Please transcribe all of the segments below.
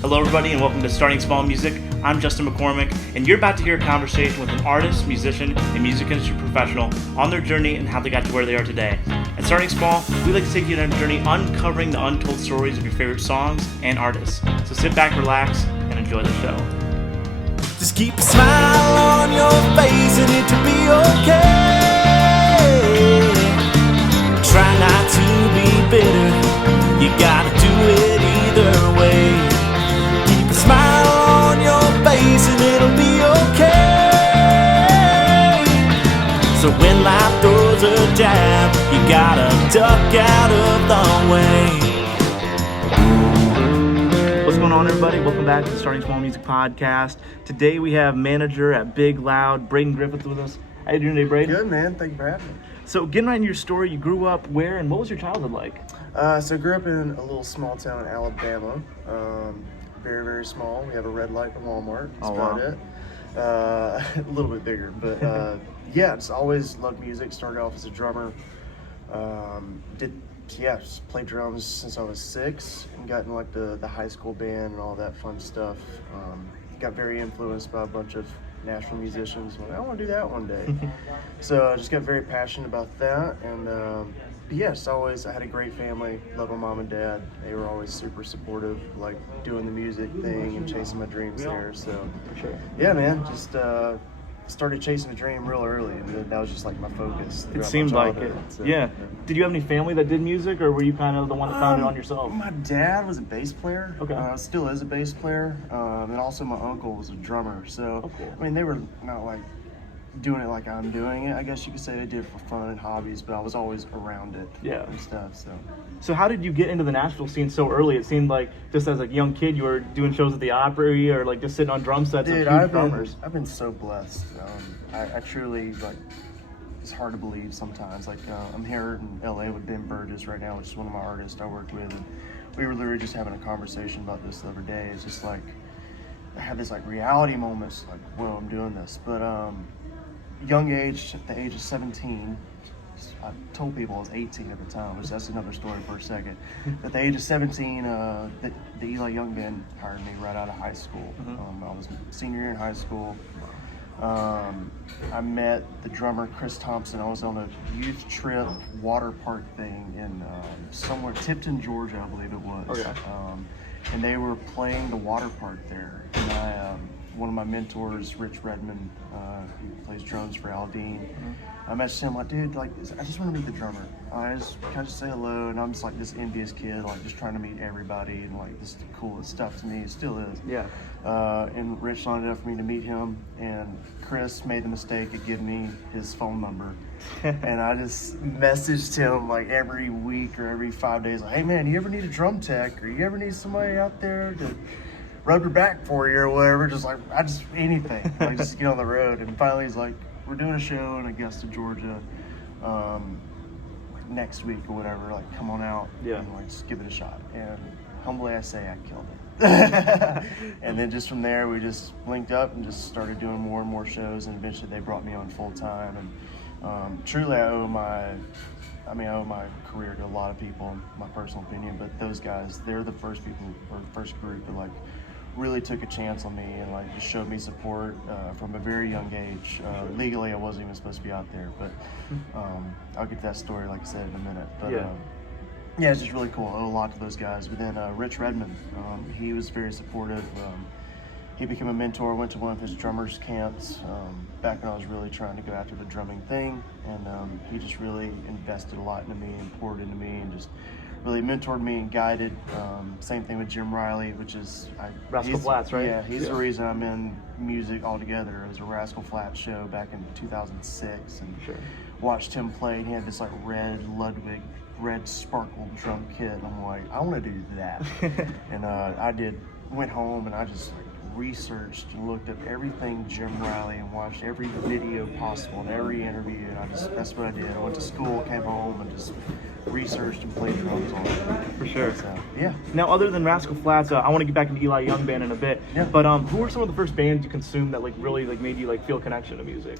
Hello everybody and welcome to Starting Small Music. I'm Justin McCormick and you're about to hear a conversation with an artist, musician, and music industry professional on their journey and how they got to where they are today. At Starting Small, we like to take you on a journey uncovering the untold stories of your favorite songs and artists. So sit back, relax, and enjoy the show. Just keep a smile on your face and it will be okay. Try not to be bitter, you gotta do it either way. Keep a smile on your face and it'll be okay. So when life throws a jab, you gotta duck out of the way. What's going on, everybody? Welcome back to the Starting Small Music Podcast. Today we have manager at Big Loud, Braden Griffith, with us. How you doing today, Braden? Good, man. Thank you for having me. So getting right into your story, you grew up where and what was your childhood like? So I grew up in a little small town in Alabama. Very, very small. We have a red light from Walmart. That's about it. A little bit bigger, but yeah, just always loved music. Started off as a drummer. Just played drums since I was 6 and got in like the high school band and all that fun stuff. Got very influenced by a bunch of national musicians. I want to do that one day. So I just got very passionate about that. And yes, I had a great family. Love my mom and dad. They were always super supportive, like doing the music thing and chasing my dreams there. So yeah, man, just started chasing a dream real early, and that was just like my focus. It seemed like it. So, yeah. Did you have any family that did music, or were you kind of the one that found it on yourself? My dad was a bass player. Okay. Still is a bass player. And also my uncle was a drummer. So, cool. I mean, they were not like doing it like I'm doing it. I guess you could say they did it for fun and hobbies, but I was always around it and stuff. So how did you get into the Nashville scene so early? It seemed like just as a young kid you were doing shows at the Opry or like just sitting on drum sets with huge drummers. I've been so blessed. I truly, like, it's hard to believe sometimes. Like, I'm here in LA with Ben Burgess right now, which is one of my artists I worked with, and we were literally just having a conversation about this the other day. It's just like, I had this like reality moments, like, whoa, I'm doing this. But young age, at the age of 17, I told people I was 18 at the time, which that's another story for a second. At the age of 17, the Eli Young Band hired me right out of high school. I was senior year in high school. I met the drummer Chris Thompson. I was on a youth trip water park thing in somewhere, Tipton, Georgia, I believe it was. Okay. And they were playing the water park there. And one of my mentors, Rich Redmond, who plays drums for Aldine, I messaged him like, dude, like, I just want to meet the drummer. Can I just say hello? And I'm just like this envious kid, like just trying to meet everybody, and like this is the coolest stuff to me. It still is. Yeah. And Rich lined it up for me to meet him, and Chris made the mistake of giving me his phone number. And I just messaged him like every week or every 5 days, like, hey man, you ever need a drum tech, or you ever need somebody out there to rub your back for you or whatever? Just like, anything, like just get on the road. And finally he's like, we're doing a show in Augusta, Georgia, next week or whatever, like come on out and like just give it a shot. And humbly I say I killed it. And then just from there we just linked up and just started doing more and more shows, and eventually they brought me on full time. And truly I owe my career to a lot of people, in my personal opinion, but those guys, they're the first people, or first group that like really took a chance on me and like just showed me support from a very young age. Legally I wasn't even supposed to be out there, but I'll get to that story like I said in a minute. But yeah, it's just really cool. I owe a lot to those guys. But then Rich Redmond, he was very supportive. He became a mentor. Went to one of his drummers camps back when I was really trying to go after the drumming thing, and he just really invested a lot into me and poured into me and just really mentored me and guided. Same thing with Jim Riley, which is Rascal Flatts, right? Yeah, he's the reason I'm in music altogether. It was a Rascal Flatts show back in 2006, and watched him play. He had this like red Ludwig, red sparkle drum kit, and I'm like, I want to do that. And went home and I just like researched and looked up everything Jim Riley and watched every video possible and every interview, and that's what I did. I went to school, came home, and just researched and played drums on it. For sure. So, yeah. Now, other than Rascal Flatts, I want to get back into Eli Young Band in a bit. Yeah. But who were some of the first bands you consumed that like really like made you like feel a connection to music?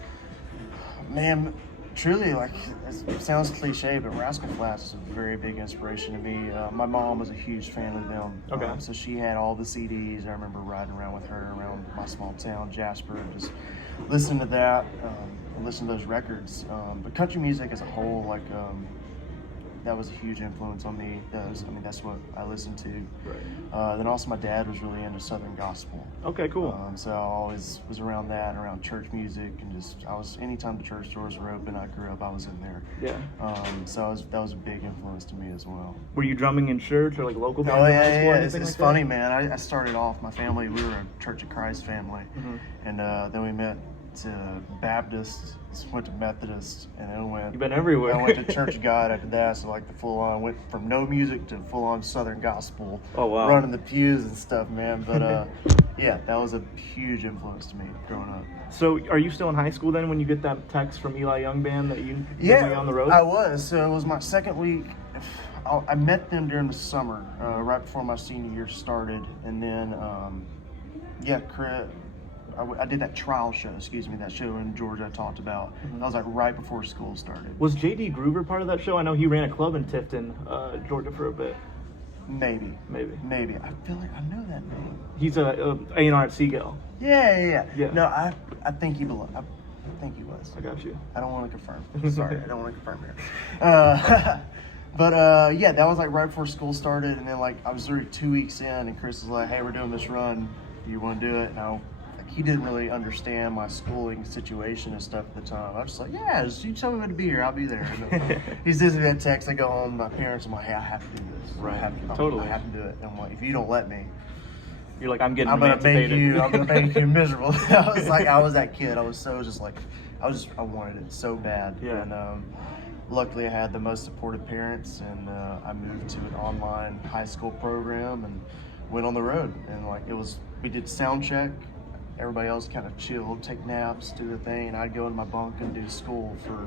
Man, truly, like, it sounds cliche, but Rascal Flatts is a very big inspiration to me. My mom was a huge fan of them. Okay. So she had all the CDs. I remember riding around with her around my small town, Jasper, and just listening to that, and listening to those records. But country music as a whole, like, that was a huge influence on me. That's what I listened to. Right. Then also my dad was really into Southern gospel. Okay, cool. So I always was around that, around church music, and anytime the church doors were open, I grew up, I was in there. Yeah. So that was a big influence to me as well. Were you drumming in church or like local bands? Oh in high school or yeah. anything It's like funny, that? man. I started off, my family, we were a Church of Christ family, and then we met to Baptist, went to Methodist, and then You've been everywhere. I went to Church of God after that, so like the full on, went from no music to full on Southern gospel. Oh, wow. Running the pews and stuff, man. But yeah, that was a huge influence to me growing up. So are you still in high school then when you get that text from Eli Young Band that you Yeah, on the road? I was. So it was my second week. I met them during the summer, right before my senior year started, and then I did that trial show, that show in Georgia I talked about. That was like right before school started. Was J.D. Groover part of that show? I know he ran a club in Tifton, Georgia for a bit. Maybe. I feel like I know that name. He's a A&R at Seagull. Yeah. Yeah. No, I think he belonged. I think he was. I got you. I don't want to confirm. Sorry, I don't want to confirm here. But yeah, that was like right before school started, and then like I was already 2 weeks in, and Chris was like, "Hey, we're doing this run. Do you want to do it?" And he didn't really understand my schooling situation and stuff at the time. I was just like, "Yeah, you tell me when to be here, I'll be there." And he sends me that text. I go home, my parents. I'm like, "Hey, I have to do this. Right. I have to do it." And I'm like, "If you don't let me, You're like, I'm getting I'm gonna emancipated. make you miserable." I was that kid. I was so just like, I wanted it so bad. Yeah. And luckily, I had the most supportive parents, and I moved to an online high school program and went on the road. And like we did sound check. Everybody else kind of chilled, take naps, do the thing, and I'd go in my bunk and do school for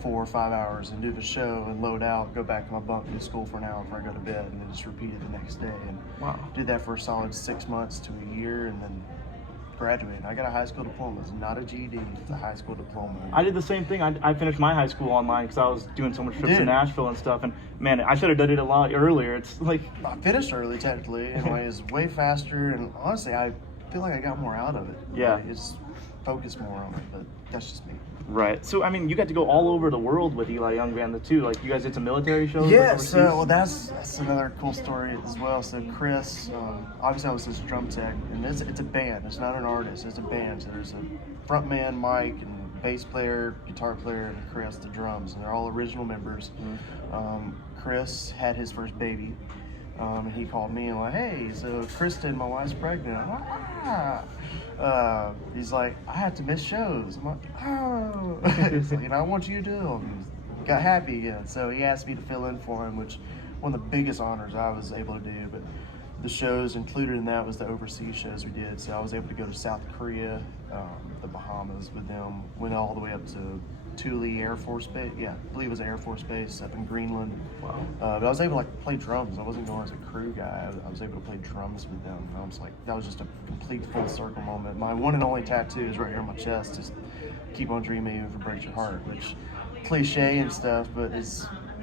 4 or 5 hours and do the show and load out, go back to my bunk, do school for an hour before I go to bed, and then just repeat it the next day. And Wow. did that for a solid 6 months to a year, and then graduated. I got a high school diploma. It's not a GED, it's a high school diploma. I did the same thing. I finished my high school online because I was doing so much trips to did? Nashville and stuff. And man, I should have done it a lot earlier. It's like, I finished early, technically, and it was way faster, and honestly, I feel like I got more out of it. Yeah. Like, it's focused more on it, but that's just me. right. So I mean, you got to go all over the world with Eli Young Band too. Like you guys did some military shows. like, Yeah, overseas? so well, that's another cool story as well. So Chris, obviously I was his drum tech, and it's a band. It's not an artist. It's a band. So there's a front man, Mike, and bass player, guitar player, and Chris, the drums, and they're all original members. Chris had his first baby, and he called me and like, "Hey, so Kristen, my wife's pregnant." I'm like, "Ah." He's like, "I have to miss shows." I'm like, "Oh." He's like, I want you to do them. Got happy again. So he asked me to fill in for him, which one of the biggest honors I was able to do. But the shows included in that was the overseas shows we did. So I was able to go to South Korea, the Bahamas with them, went all the way up to Thule Air Force Base. Yeah, I believe it was Air Force Base up in Greenland. Wow. But I was able to like play drums. I wasn't going as a crew guy. I was able to play drums with them. And I was like, that was just a complete full circle moment. My one and only tattoo is right here on my chest. Just keep on dreaming even if it breaks your heart, which cliche and stuff, but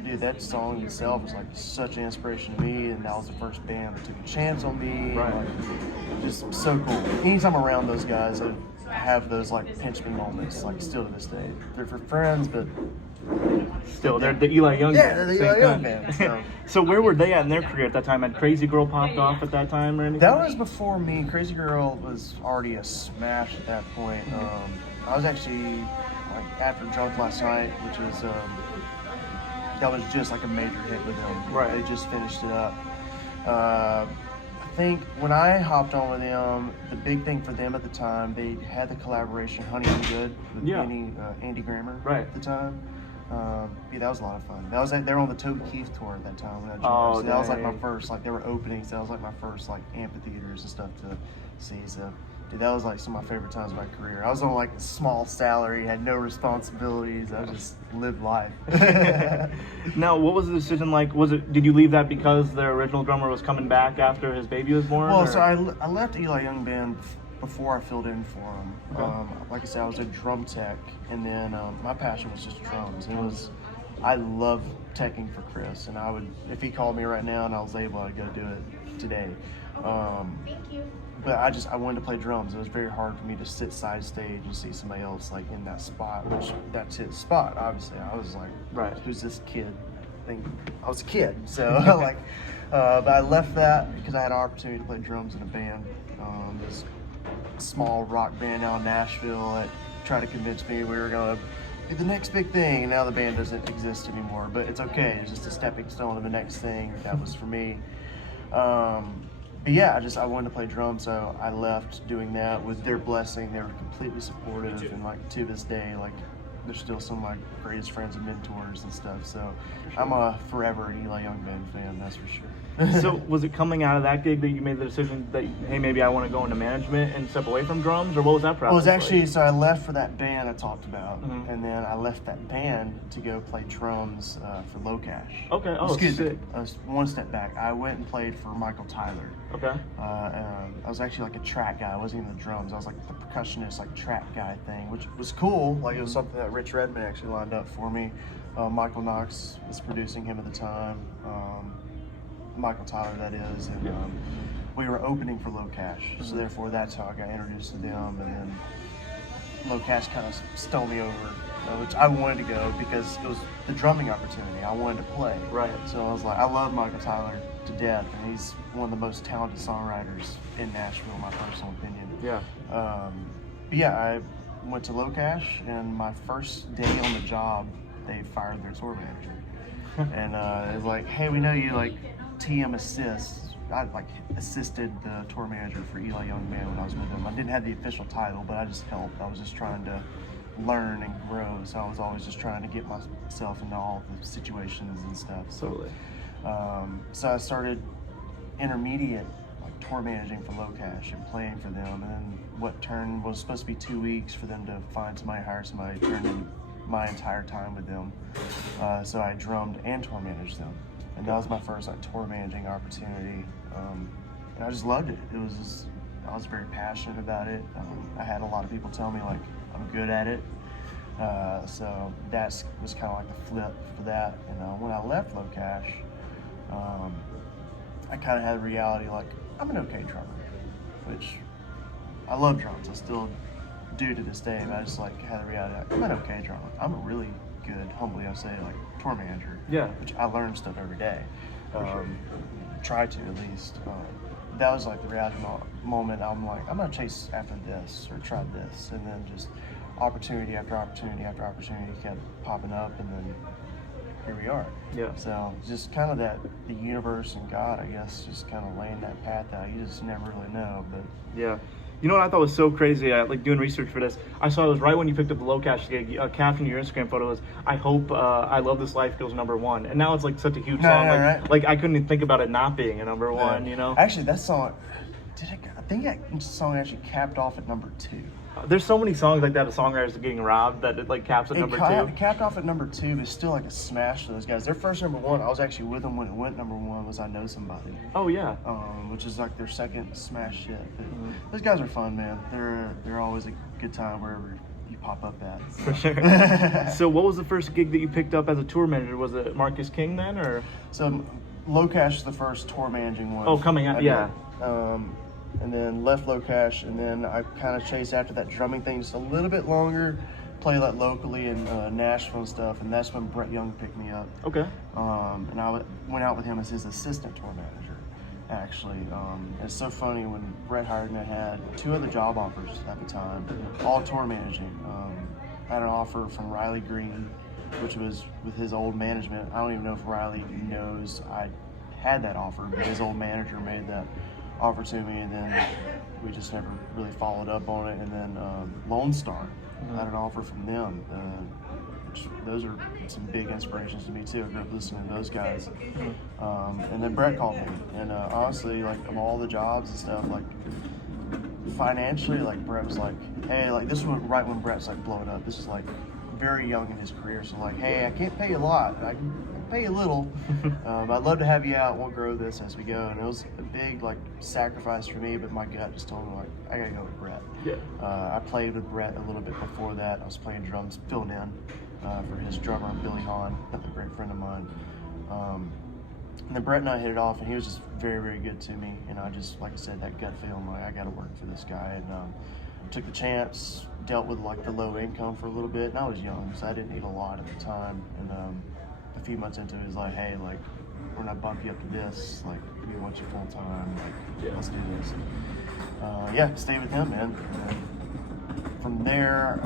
dude, that song itself was like such an inspiration to me, and that was the first band that took a chance on me. Right. Like, just so cool. Anytime I'm around those guys, I have those like pinch me moments, like still to this day. They're for friends, but Still, they're the Eli Young yeah, Band. they're the same Eli Young thing. Band. So. So where were they at in their career at that time? Had Crazy Girl popped off at that time or anything? That was before me. Crazy Girl was already a smash at that point. I was actually like after Drunk Last Night, which was that was just like a major hit with them. Right. They just finished it up. I think when I hopped on with them, the big thing for them at the time, they had the collaboration Honey and Good with Yeah. Andy Grammer Right. at the time. Yeah, that was a lot of fun. That was they were on the Toby Keith tour at that time when I joined. Oh, So that was like my dang. first, like they were opening, so that was like my first like amphitheaters and stuff to see. So dude, that was like some of my favorite times of my career. I was on like a small salary, had no responsibilities. I just lived life. Now, what was the decision like? Did you leave that because their original drummer was coming back after his baby was born? Well, or- so I left Eli Young Band before I filled in for him. Okay. Like I said, I was a drum tech, and then my passion was just drums. I love teching for Chris, and I would, if he called me right now and I was able, I'd go do it today. Thank you. But I wanted to play drums. It was very hard for me to sit side stage and see somebody else like in that spot, which that's his spot. Obviously, I was like, Right. Who's this kid? I was a kid, so like. But I left that because I had an opportunity to play drums in a band. This small rock band out in Nashville that tried to convince me we were gonna be the next big thing, and now the band doesn't exist anymore. But it's okay. It's just a stepping stone to the next thing. That was for me. But yeah, I wanted to play drums, so I left doing that with their blessing. They were completely supportive, and like to this day, like they're still some of my greatest friends and mentors and stuff. So I'm a forever Eli Young Band fan, that's for sure. So was it coming out of that gig that you made the decision that, hey, maybe I want to go into management and step away from drums, or what was that process? Well, it was actually, like? so I left for that band I talked about, Mhm. and then I left that band to go play drums for Low Cash. Okay, oh, Excuse sick. me, I was one step back. I went and played for Michael Tyler. Okay. I was actually like a track guy. I wasn't even the drums. I was like the percussionist, like track guy thing, which was cool. Like it was something that Rich Redman actually lined up for me. Michael Knox was producing him at the time. Michael Tyler, that is, and we were opening for Low Cash, so therefore that's how I got introduced to them. And then Low Cash kind of stole me over, which I wanted to go because it was the drumming opportunity. I wanted to play. Right. So I was like, I love Michael Tyler to death, and he's one of the most talented songwriters in Nashville, in my personal opinion. Yeah. But yeah, I went to Low Cash, and my first day on the job, they fired their tour manager. And it was like, hey, we know you like TM assists. I like assisted the tour manager for Eli Young Band when I was with him. I didn't have the official title, but I just helped. I was just trying to learn and grow, so I was always just trying to get myself into all the situations and stuff. So, Totally. so I started intermediate like tour managing for Low Cash and playing for them, and then what turned was supposed to be 2 weeks for them to find somebody, hire somebody, turned into my entire time with them. So I drummed and tour managed them, and that was my first like tour managing opportunity, and I just loved it. I was very passionate about it. I had a lot of people tell me like I'm good at it, so that was kind of like the flip for that. And when I left Low Cash, I kind of had the reality like I'm an okay drummer, which I love drums. I still do to this day, but I just like had the reality like I'm an okay drummer. I'm a really good, humbly I say, like tour manager. Yeah. Which I learn stuff every day. Sure. Try to at least. That was like the reality moment. I'm like, I'm gonna chase after this or try this, and then just opportunity after opportunity after opportunity kept popping up, and then here we are. Yeah. So just kind of that the universe and God, I guess, just kind of laying that path out. You just never really know, but Yeah. You know what I thought was so crazy? Like doing research for this, I saw it was right when you picked up the Low Cash gig. Caption your Instagram photo was, "I hope I Love This Life" goes #1, and now it's like such a huge song. No, like, right. like I couldn't even think about it not being a #1. You know. Actually, that song, I think that song actually capped off at #2. There's so many songs like that of songwriters are getting robbed that it like caps at It #2. capped off at #2, but it's still like a smash for those guys. Their first #1, I was actually with them when it went #1, was I Know Somebody, Oh yeah. which is like their second smash hit. But those guys are fun, man. They're always a good time wherever you pop up at. For sure. So what was the first gig that you picked up as a tour manager? Was it Marcus King then, or? So Low Cash is the first tour managing one. Oh, coming out, I yeah. did. And then left Low Cash, and then I kind of chased after that drumming thing just a little bit longer, play that locally in Nashville and stuff, and that's when Brett Young picked me up. Okay. And I went out with him as his assistant tour manager, actually. It's so funny, when Brett hired me, I had 2 other job offers at the time, all tour managing. I had an offer from Riley Green, which was with his old management. I don't even know if Riley knows I had that offer, but his old manager made that offer to me, and then we just never really followed up on it. And then Lone Star, I had an offer from them. Which those are some big inspirations to me too. I grew up listening to those guys. And then Brett called me, and honestly, like of all the jobs and stuff, like financially, like Brett was like, hey, like this was right when Brett's like blowing up. This is like very young in his career, so like, hey, I can't pay you a lot. I pay you a little. I'd love to have you out. We'll grow this as we go. And it was a big like sacrifice for me, but my gut just told me like, I gotta go with Brett. Yeah. I played with Brett a little bit before that. I was playing drums, filling in for his drummer, Billy Hahn, another great friend of mine. And then Brett and I hit it off, and he was just very, very good to me. And I just, like I said, that gut feeling, like I got to work for this guy. And took the chance, dealt with like the low income for a little bit. And I was young, so I didn't need a lot at the time. And a few months into it, it was like, hey, like we're not bump you up to this. Like we want you full time. Like let's do this. And, stay with him, man. And from there,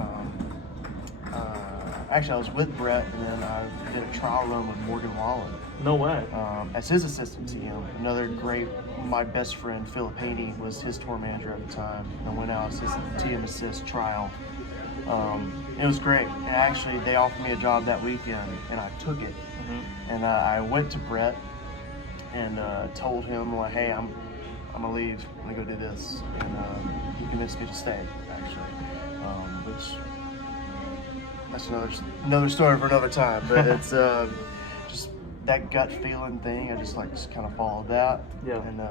actually, I was with Brett, and then I did a trial run with Morgan Wallen. No way. As his assistant TM. Another great, my best friend, Filippini, was his tour manager at the time. And I went out as his TM assist trial. It was great. And actually, they offered me a job that weekend, and I took it. And I went to Brett and told him, like, hey, I'm going to leave. I'm going to go do this. And he convinced me to stay, actually, which... That's another story for another time, but it's just that gut feeling thing. I just kind of followed that. Yeah. And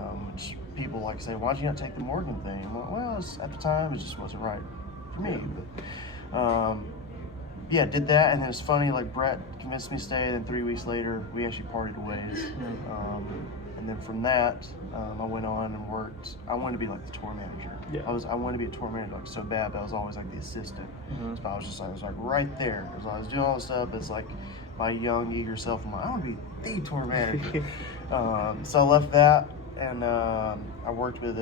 people like say, why don't you not take the Morgan thing? I'm like, well, at the time it just wasn't right for me. But did that, and then it's funny. Like Brett convinced me to stay. And then 3 weeks later, we actually parted ways. And then from that, I went on and worked. I wanted to be like the tour manager. Yeah. I wanted to be a tour manager like so bad, but I was always like the assistant. So I was like right there. As I was doing all this stuff, it's like my young, eager self. I'm like, I want to be the tour manager. So I left that, and I worked with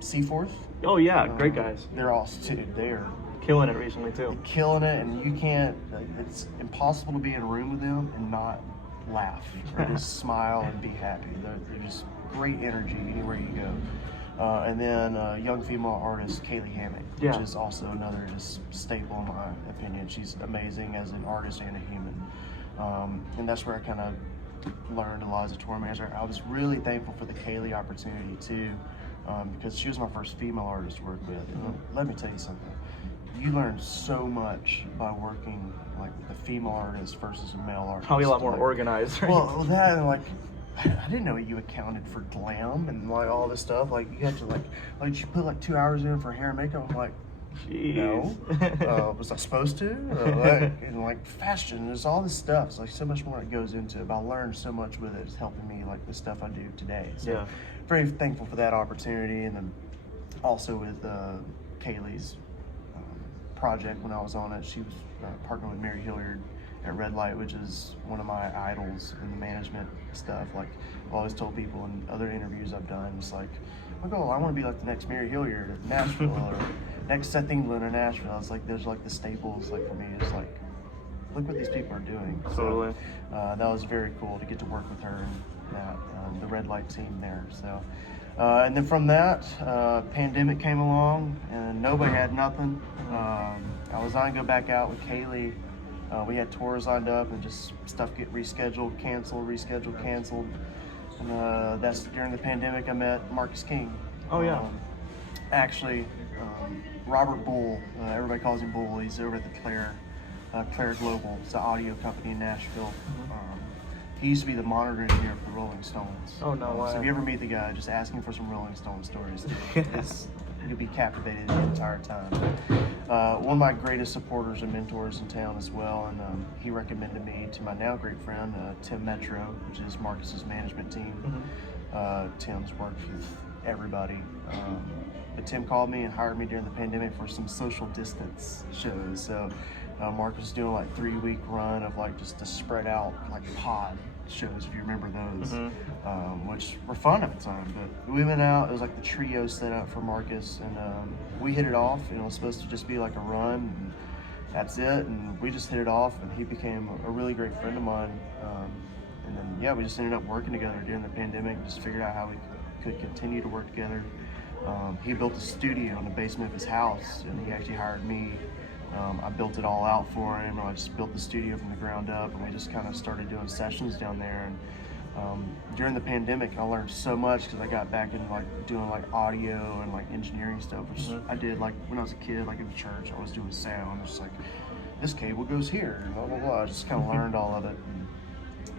Seaforth. Oh yeah, great guys. They're awesome too. They're killing it recently too. Killing it, and you can't. It's impossible to be in a room with them and not laugh or just smile and be happy. They're just great energy anywhere you go. And then young female artist Kaylee Hammock, which is also another just staple in my opinion. She's amazing as an artist and a human. And that's where I kind of learned a lot as a tour manager. I was really thankful for the Kaylee opportunity too, because she was my first female artist to work with. And let me tell you something. You learn so much by working like with a female artist versus a male artist. Probably a lot more organized, right? Well, that and like I didn't know you accounted for glam and like all this stuff. Like you had to like you put like 2 hours in for hair and makeup. I'm like, jeez. No, was I supposed to? And like fashion, there's all this stuff. It's like so much more that goes into it. But I learned so much with it. It's helping me like the stuff I do today. So very thankful for that opportunity, and then also with Kaylee's project when I was on it. She was partnering with Mary Hilliard at Red Light, which is one of my idols in the management stuff. Like I've always told people in other interviews I've done, it's like, I want to be like the next Mary Hilliard at Nashville or next Seth England in Nashville. It's like there's like the staples. Like for me, it's like look what these people are doing. Totally. So, that was very cool to get to work with her and that the Red Light team there. So. And then from that, pandemic came along, and nobody had nothing. I was on to go back out with Kaylee. We had tours lined up, and just stuff get rescheduled, canceled. And that's during the pandemic I met Marcus King. Oh yeah. Actually, Robert Bull, everybody calls him Bull. He's over at the Claire Global. It's an audio company in Nashville. He used to be the monitor engineer for the Rolling Stones. Oh, no way. So if you ever meet the guy, just ask him for some Rolling Stone stories. You'll be captivated the entire time. One of my greatest supporters and mentors in town as well, and he recommended me to my now great friend, Tim Metro, which is Marcus's management team. Tim's worked with everybody. But Tim called me and hired me during the pandemic for some social distance shows. So Marcus was doing like 3-week run of like just a spread out like pod shows, if you remember those, which were fun at the time. But we went out, it was like the trio set up for Marcus, and we hit it off. It was supposed to just be like a run, and that's it. And we just hit it off, and he became a really great friend of mine. And then, we just ended up working together during the pandemic, just figured out how we could continue to work together. He built a studio in the basement of his house, and he actually hired me. I built it all out for him. I just built the studio from the ground up, and we just kind of started doing sessions down there. And during the pandemic, I learned so much because I got back into like doing like audio and like engineering stuff, which I did like when I was a kid, like in the church. I was doing sound. It's like this cable goes here, and blah blah blah. I just kind of learned all of it.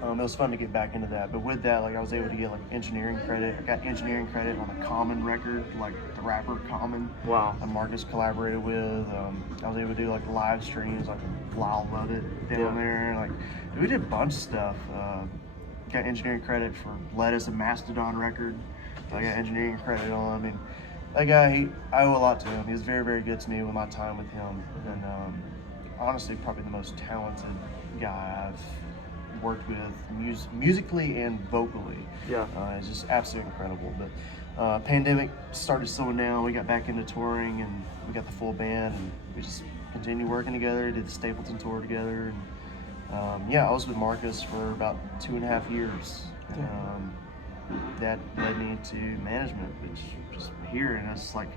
It was fun to get back into that, but with that, like, I was able to get like engineering credit. I got engineering credit on a Common record, like the rapper Common. Wow. Marcus collaborated with. I was able to do like live streams, like Lyle Love It down there. Like, we did a bunch of stuff. Got engineering credit for Lettuce, a Mastodon record. I got engineering credit on. I mean, that guy, I owe a lot to him. He was very, very good to me with my time with him, and honestly, probably the most talented guy I've worked with musically and vocally. Yeah. It's just absolutely incredible. But pandemic started slowing down. We got back into touring, and we got the full band, and we just continued working together. Did the Stapleton tour together, and I was with Marcus for about 2.5 years. And, that led me to management, which just here, and it's like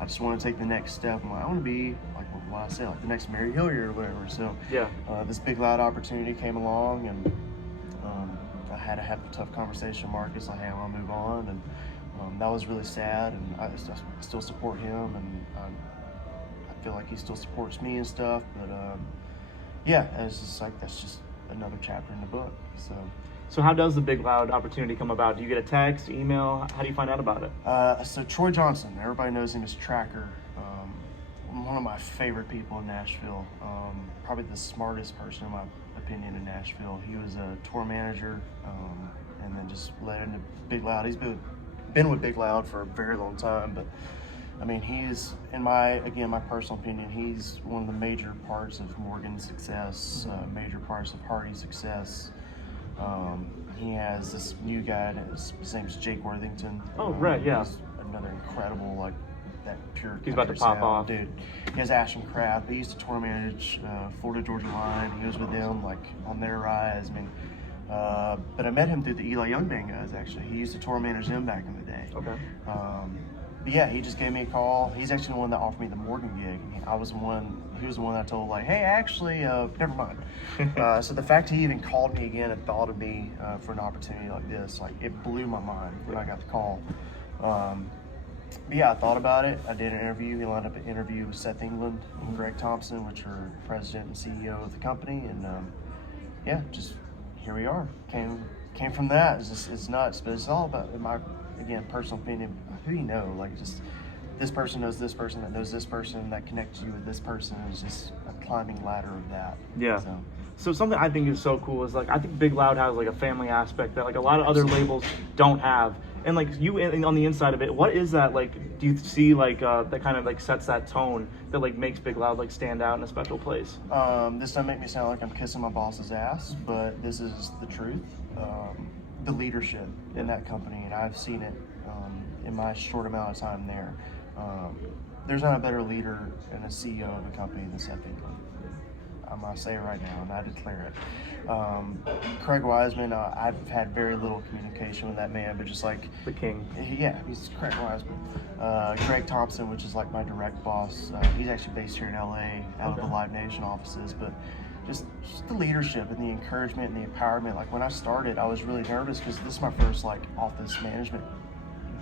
I just want to take the next step. I'm like, I want to be like what I say, like the next Mary Hilliard or whatever. So this big loud opportunity came along, and I had to have a tough conversation with Marcus, like, hey, I want to move on, and that was really sad. And I still support him, and I feel like he still supports me and stuff. But it's just like that's just another chapter in the book. So how does the big loud opportunity come about? Do you get a text, email? How do you find out about it? So Troy Johnson, everybody knows him as Tracker. One of my favorite people in Nashville. Probably the smartest person in my opinion in Nashville. He was a tour manager, and then just led into Big Loud. He's been with Big Loud for a very long time, but I mean, he is, in my personal opinion, he's one of the major parts of Morgan's success, major parts of Hardy's success. He has this new guy, his name's Jake Worthington. Oh, right, yeah. He's another incredible, like, that pure He's about to pop off. Dude, he has Ashton Craft. He used to tour manage Florida Georgia Line. He was with them, like, on their rise. I mean, but I met him through the Eli Young Band guys, actually. He used to tour manage them back in the day. Okay. But yeah, he just gave me a call. He's actually the one that offered me the Morgan gig. He was the one that told, like, hey, actually, never mind. So the fact he even called me again and thought of me for an opportunity like this, like, it blew my mind when I got the call. But yeah, I thought about it. I did an interview. He lined up an interview with Seth England and Greg Thompson, which are president and CEO of the company. And just here we are. Came from that. It's nuts, but it's all about, in my, again, personal opinion, who you know. Like, just this person knows this person that knows this person that connects you with this person. Is just a climbing ladder of that. Yeah. So something I think is so cool is, like, I think Big Loud has like a family aspect that like a lot of other labels don't have. And like you on the inside of it, what is that like? Do you see like that kind of like sets that tone that like makes Big Loud like stand out in a special place? This doesn't make me sound like I'm kissing my boss's ass, but this is the truth. The leadership in that company, and I've seen it in my short amount of time there. There's not a better leader and a CEO of a company than Seth England. I'm going to say it right now, and I declare it. Craig Wiseman, I've had very little communication with that man, but just like the king. Yeah, he's Craig Wiseman. Greg Thompson, which is like my direct boss, he's actually based here in LA, out of the Live Nation offices, but just the leadership and the encouragement and the empowerment. Like, when I started, I was really nervous because this is my first like office management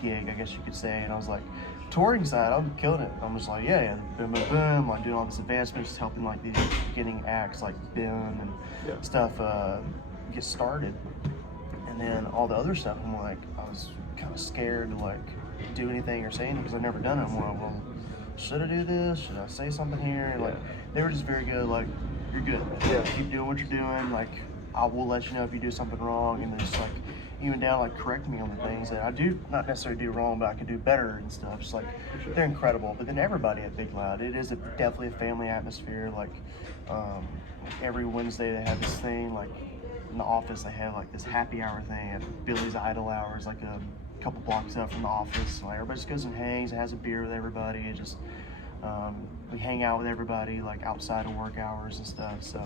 gig, I guess you could say, and I was like, touring side, I'm killing it. I'm just like, yeah, boom, boom, boom, like doing all this advancement, just helping like these beginning acts like Ben and stuff get started. And then all the other stuff, I'm like, I was kind of scared to like do anything or say anything because I've never done it. I'm like, well, should I do this? Should I say something here? And like, they were just very good. Like, you're good. Yeah. Keep doing what you're doing. Like, I will let you know if you do something wrong, and then just like even down like correct me on the things that I do not necessarily do wrong, but I could do better and stuff. Just like they're incredible. But then everybody at Big Loud, it is definitely a family atmosphere. Like every Wednesday they have this thing. Like in the office they have like this happy hour thing at Billy's Idle Hours, like a couple blocks up from the office. Like everybody just goes and hangs and has a beer with everybody. It just we hang out with everybody like outside of work hours and stuff. So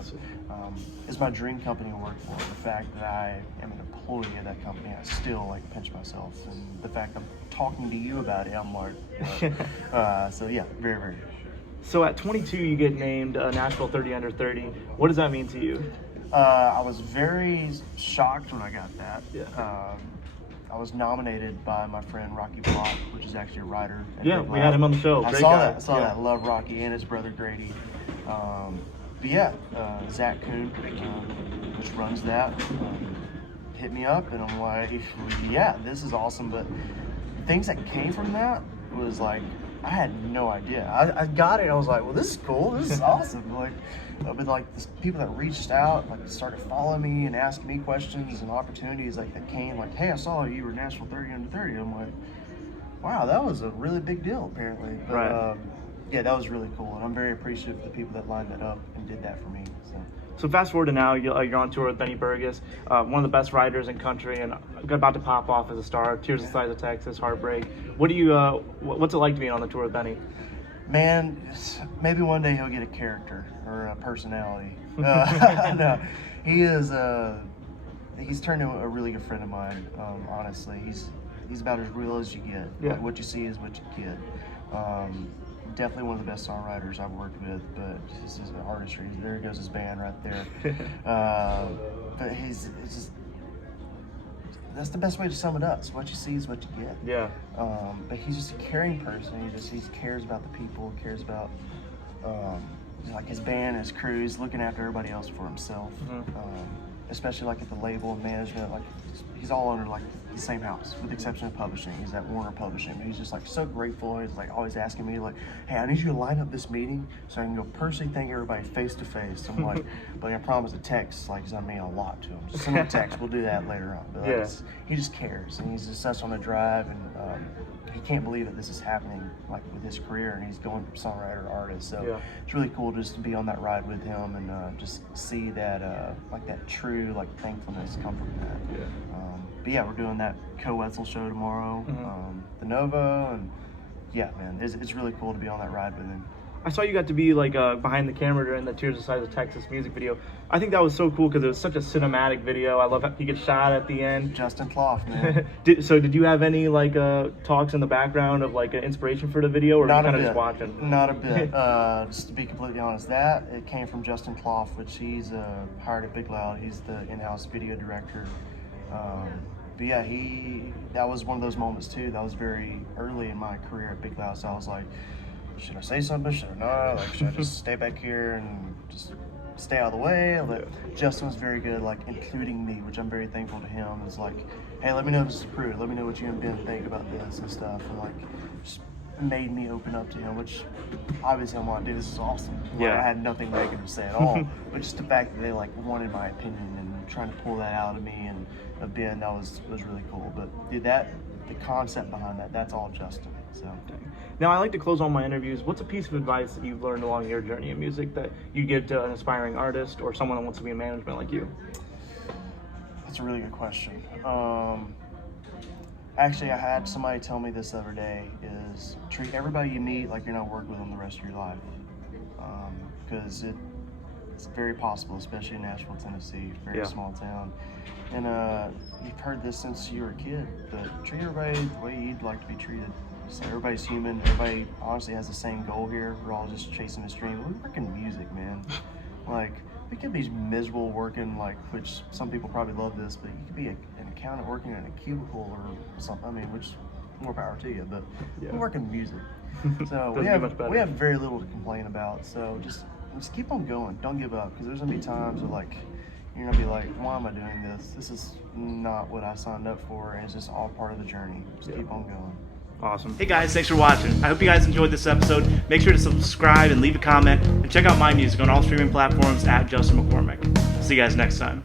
it's my dream company to work for. The fact that I am an employee of that company, I still like pinch myself. And the fact I'm talking to you about it, I'm like, so yeah, very, very good. So at 22, you get named Nashville 30 Under 30. What does that mean to you? I was very shocked when I got that. Yeah. I was nominated by my friend Rocky Block, which is actually a writer. Yeah, we had him on the show. I Great saw guy. that. I saw that. Love Rocky and his brother Grady. But yeah, Zach Kuhn, which runs that, hit me up, and I'm like, yeah, this is awesome. But things that came from that was like, I had no idea. I got it, and I was like, well, this is cool. This is awesome. Like, but like the people that reached out, like started following me and asking me questions and opportunities like that came. Like, hey, I saw you were National 30 Under 30. I'm like, wow, that was a really big deal, apparently. But, Right. Yeah, that was really cool, and I'm very appreciative of the people that lined that up and did that for me. So fast forward to now, you're on tour with Ben Burgess, one of the best writers in country, and about to pop off as a star. Tears the Size of Texas, Heartbreak. What do you? What's it like to be on the tour with Benny? Man, maybe one day he'll get a character or a personality. No, he is. He's turned into a really good friend of mine. Honestly, he's about as real as you get. Yeah. Like, what you see is what you get. Definitely one of the best songwriters I've worked with, but this is an artistry. There goes his band right there. But it's just, that's the best way to sum it up. So what you see is what you get. Yeah. But he's just a caring person. He cares about the people, cares about like his band, his crew. He's looking after everybody else for himself. Especially like at the label and management, like he's all under like the same house, with the exception of publishing. He's at Warner Publishing. But he's just like so grateful. He's like always asking me like, hey, I need you to line up this meeting so I can go personally thank everybody face to face. I'm like, but I promise a text, like, I mean a lot to him. Just send him a text, we'll do that later on. But like, he just cares, and he's just such on the drive, and he can't believe that this is happening like with his career, and he's going from songwriter to artist. So it's really cool just to be on that ride with him and just see that like that true like thankfulness come from that. But yeah, we're doing that Co-Wetzel show tomorrow, the Nova, and yeah, man, it's really cool to be on that ride with him. I saw you got to be like behind the camera during the Tears the Size of Texas music video. I think that was so cool because it was such a cinematic video. I love how he gets shot at the end. Justin Clough, man. Did you have any like talks in the background of like inspiration for the video, or were you kind of just watching? Not a bit. Just to be completely honest, it came from Justin Clough, which he's hired at Big Loud. He's the in-house video director. But yeah, that was one of those moments too. That was very early in my career at Big Loud, so I was like, should I say something? Should I not? Like, should I just stay back here and just stay out of the way? But Justin was very good, like including me, which I'm very thankful to him. It's like, hey, let me know if this is approved. Let me know what you and Ben think about this and stuff. And like, just made me open up to him, which obviously I'm like, dude, this is awesome. Like, I had nothing negative to say at all. But just the fact that they like wanted my opinion and trying to pull that out of me and of Ben, that was really cool. But dude, the concept behind that's all Justin. So. Now, I like to close all my interviews. What's a piece of advice that you've learned along your journey in music that you give to an aspiring artist or someone that wants to be in management like you? That's a really good question. Actually, I had somebody tell me this the other day, is treat everybody you meet like you're not working with them the rest of your life. Because it's very possible, especially in Nashville, Tennessee, very small town. And you've heard this since you were a kid, but treat everybody the way you'd like to be treated. So everybody's human. Everybody honestly has the same goal here. We're all just chasing this dream. We work in music, man. Like, we could be miserable working, like, which some people probably love this, but you could be an accountant working in a cubicle or something. I mean, which more power to you, but we work in music. So we have very little to complain about. So just keep on going. Don't give up, because there's gonna be times where like you're gonna be like, why am I doing this? This is not what I signed up for, and it's just all part of the journey. Just keep on going. Awesome. Hey guys, thanks for watching. I hope you guys enjoyed this episode. Make sure to subscribe and leave a comment, and check out my music on all streaming platforms at Justin McCormick. See you guys next time.